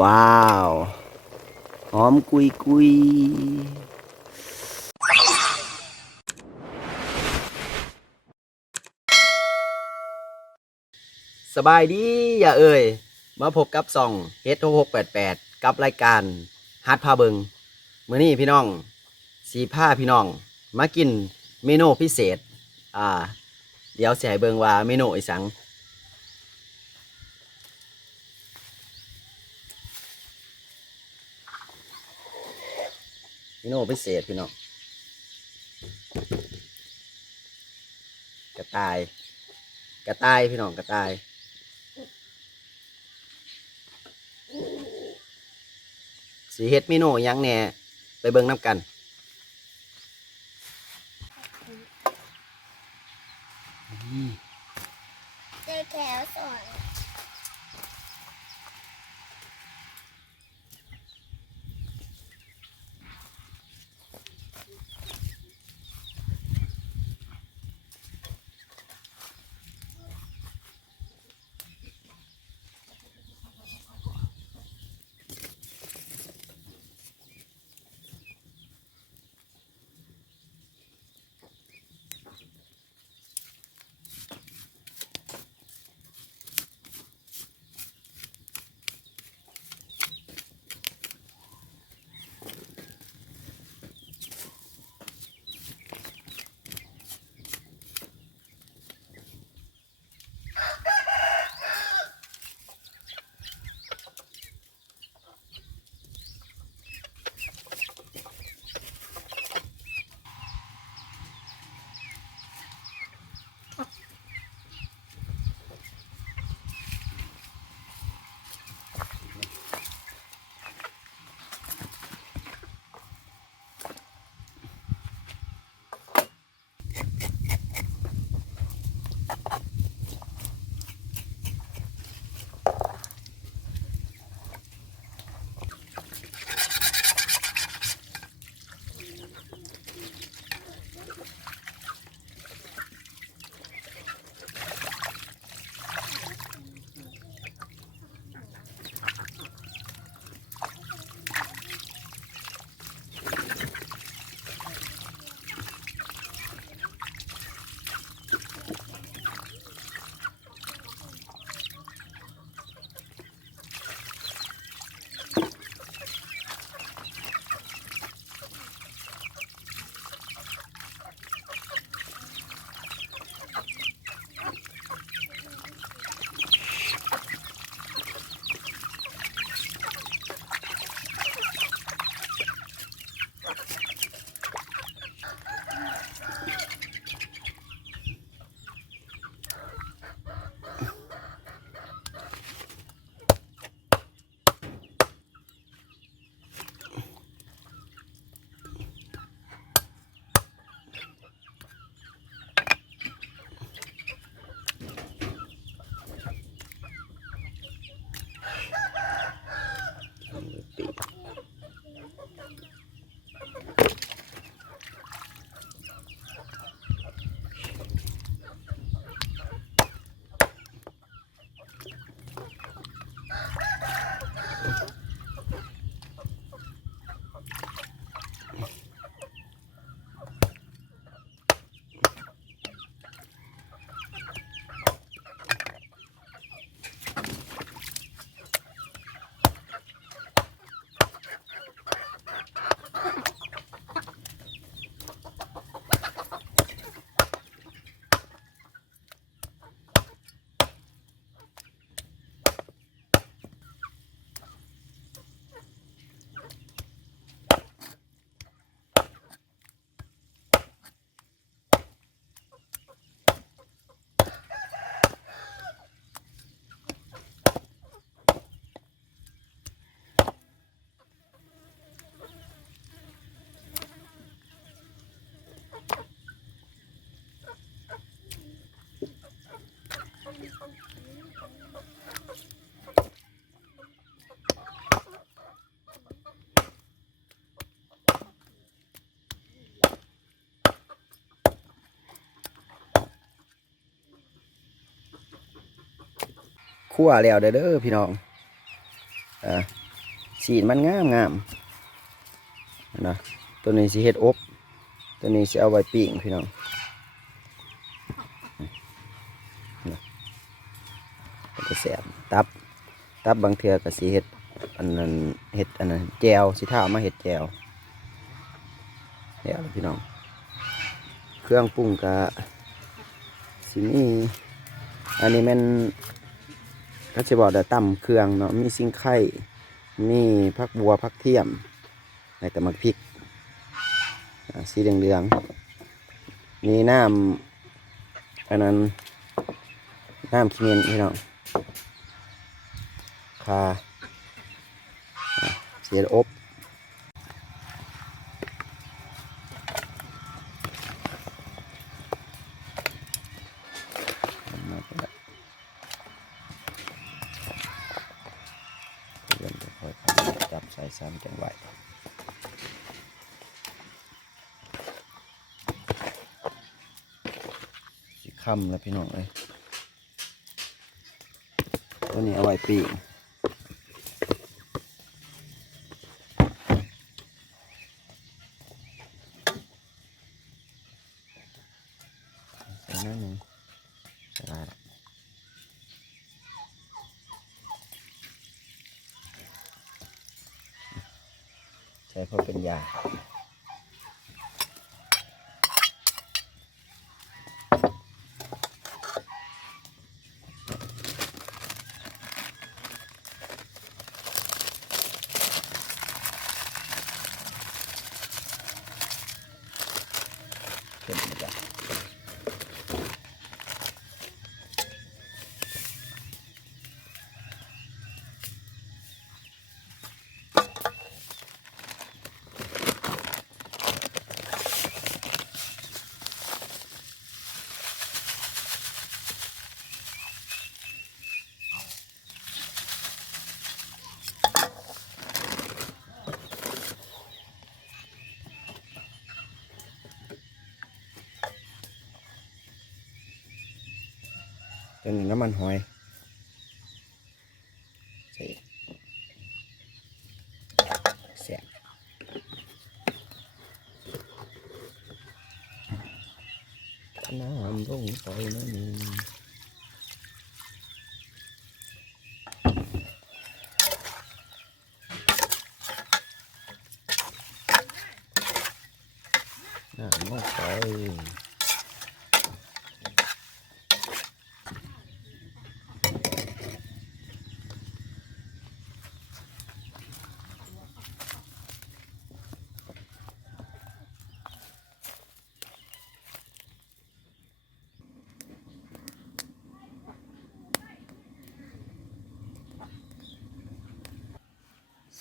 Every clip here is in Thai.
ว้าวหอมกุยกุยสบายดีอย่าเอ่ยมาพบกับส่องเฮด6688กับรายการฮัดพาเบิงมื้อนี้พี่น้องสีผ้าพี่น้องมากินเมนูพิเศษอ่าเดี๋ยวสิให้เบิงว่าเมนูอีสังเมนูพิเศษพี่น้องกระต่ายกระต่ายพี่น้องกระต่ายสีเฮ็ดเมนูหยังแหน่ไปเบิ่งน้ำกันเจ๊แขวสอนคั่วแล้วเด้อพี่น้อง สีมันงามงามนะตัวนี้สิเฮ็ดอบ ตัวนี้สิเอาไว้ปิ้งพี่น้องนะก็จะแสบตับบางเทื่อก็สิเฮ็ดอันนั้นเฮ็ดอันนั้นแจวสิท่ามาเฮ็ดแจวแล้วพี่น้องเครื่องปรุงก็สิมีอันนี้มันก็จะบอกแต่ตำเครื่องเนาะมีซิ่งไข่มีผักบัวผักเทียมแล้วก็มักพริกสีเหลืองๆนี่น้ำอันนั้นน้ำขี้เมนพี่น้องคาเสียอบเริ่มจะค่อยจับใส่ซ้ำกันไว้สิค่ำแล้วพี่น้องเลยตัวนี้เอาไว้ปีกใส่น้ำหนึ่งใส่ได้ละใช้เพราะเป็นยาเป็นยาเป็นน้ำมันหอยใส่แสบน้ำลงไปนั่นน้ำลงไป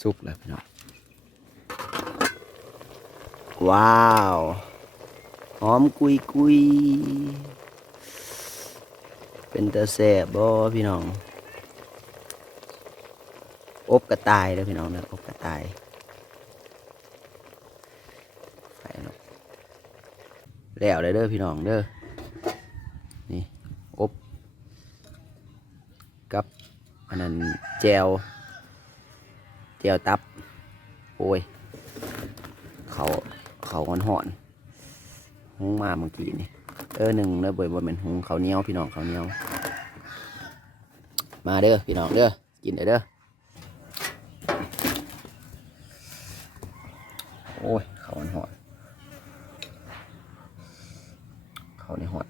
สุกแล้วพี่น้องว้าวหอมกุยกุยเป็นตาแซ่บบ่พี่น้องอบกระต่ายเด้อพี่น้องนะอบกระต่ายไฟเนาะแล้วเด้อพี่น้องเด้อนี่อบกับอันนั้นแจวตับโอ้ยเขาห่อนหุงมาเมื่อกี้นี่หนึ่งแล้วบ่อยเป็นหุงเขาวเหนียวพี่น้องเขาวเหนียวมาเด้อพี่น้องเด้อกินเด้อโอ้ยเขาห่อนเขานี่ห่อน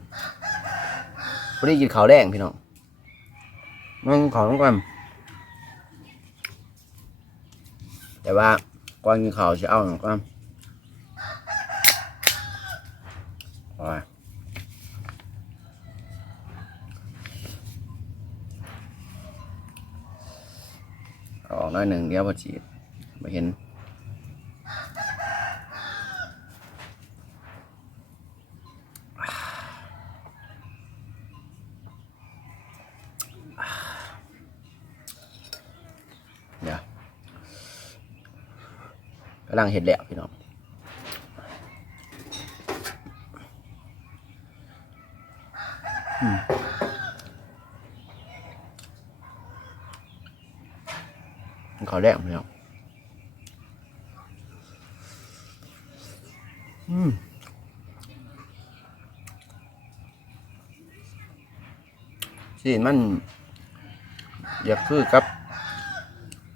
พอดีกินข้าวแดงพี่น้องมันขอต้องกันแต่ว่าก่อนกินข้าวจะเอาหน่อยก็ออกน้อยหนึ่งเดี๋ยวพอฉีดไม่เห็นเดี๋ยวกำลังเห็ดแล้วพี่น้องเขาแดงพี่น้อง สีนมันอยากคือกับ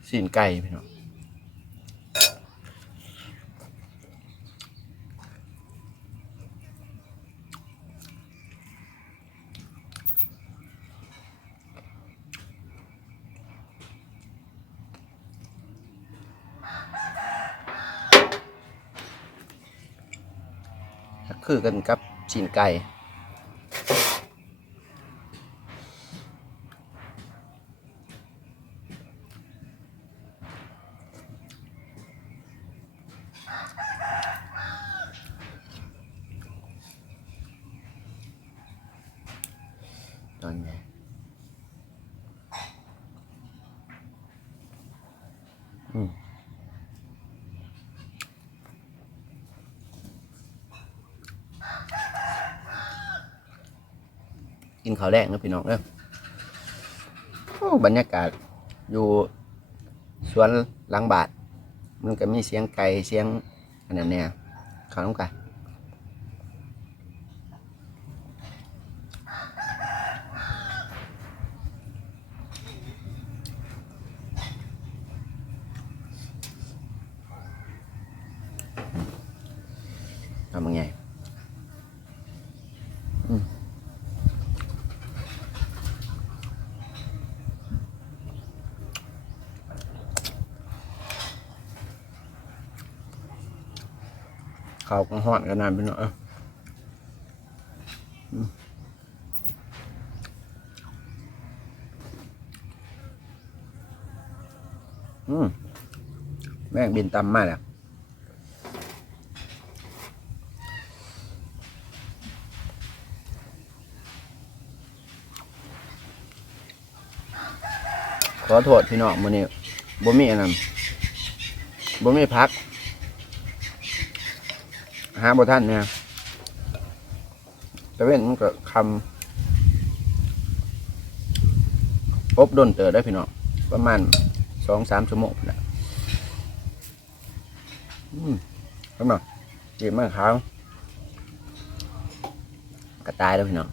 สีนไก่พี่น้องคือกันกับสีนไก่ตอนนี้กินข้าวแรกนะพี่น้องเด้อบรรยากาศอยู่สวนหลังบาทมันก็มีเสียงไก่เสียงอันนั้นเนี่ยข้าวน้ำไก่ทำยังไงข้าวก็ห่อนกันนานไปหน่อยแม่งบินตำมากเลยขอโทษพี่น้องมื้อนี้บ่มีอันนั้นบ่มีพักหาบ่ทันเนี่ยแต่เว้นมันก็คำอบดนเตอได้พี่น้องประมาณ 2-3 ชั่วโมงแหละครับเนาะจีบมากขาวกระตายแล้วพี่น้อง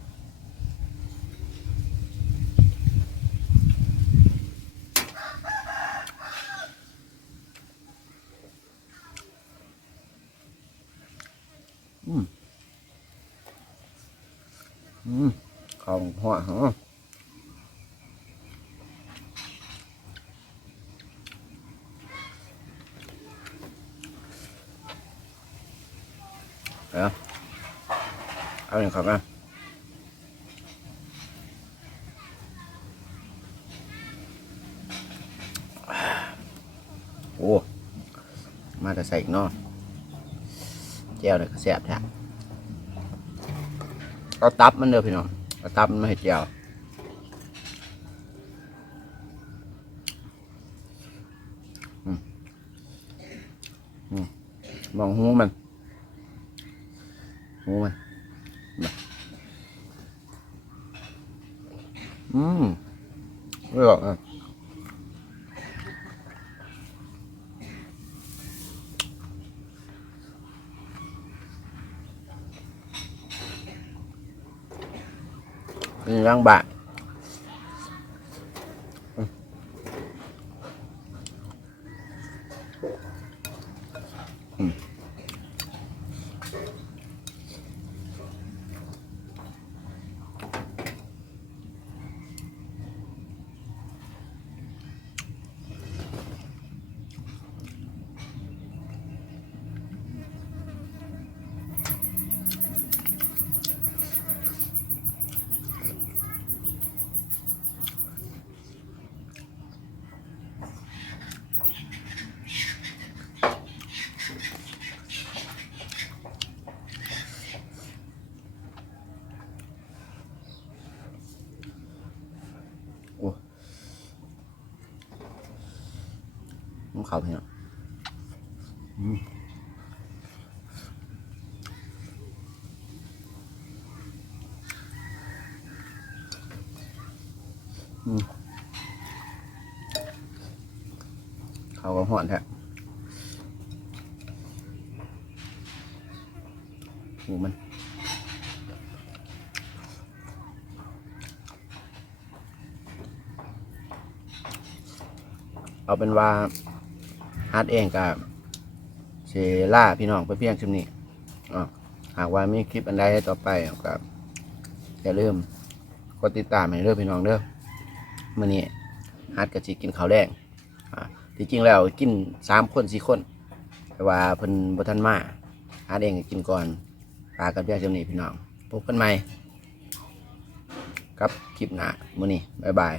ของหัวเหรอเอาอย่างครับนะโอ้มาแต่ใส่อีกเนาะแก้วเนี่ยก็แซ่บแท้เอาตับมันเด้อพี่น้องเอาตับมันมาให้แก้วมองหูมันไม่หรอกอ่ะเป็นร่างบะมันเข้าพี่น้องเขาก็หอนแท้ หูมันเอาเป็นว่าฮาร์ดเองกับเซล่าพี่น้องไปเพียงชุดนี้หากว่ามีคลิปอันใดต่อไปก็อย่าลืมกดติดตามให้เด้อพี่น้องเด้อมื้อนี้ฮาร์ดก็สิกินข้าวแดงที่จริงแล้วกิน3 คน4 คนแต่ว่าเพิ่นบ่ทันมาฮาร์ดเองก็กินก่อนปลากับเพียงชุดนี้พี่น้องพบกันใหม่กับคลิปหน้ามื้อนี้บ๊ายบาย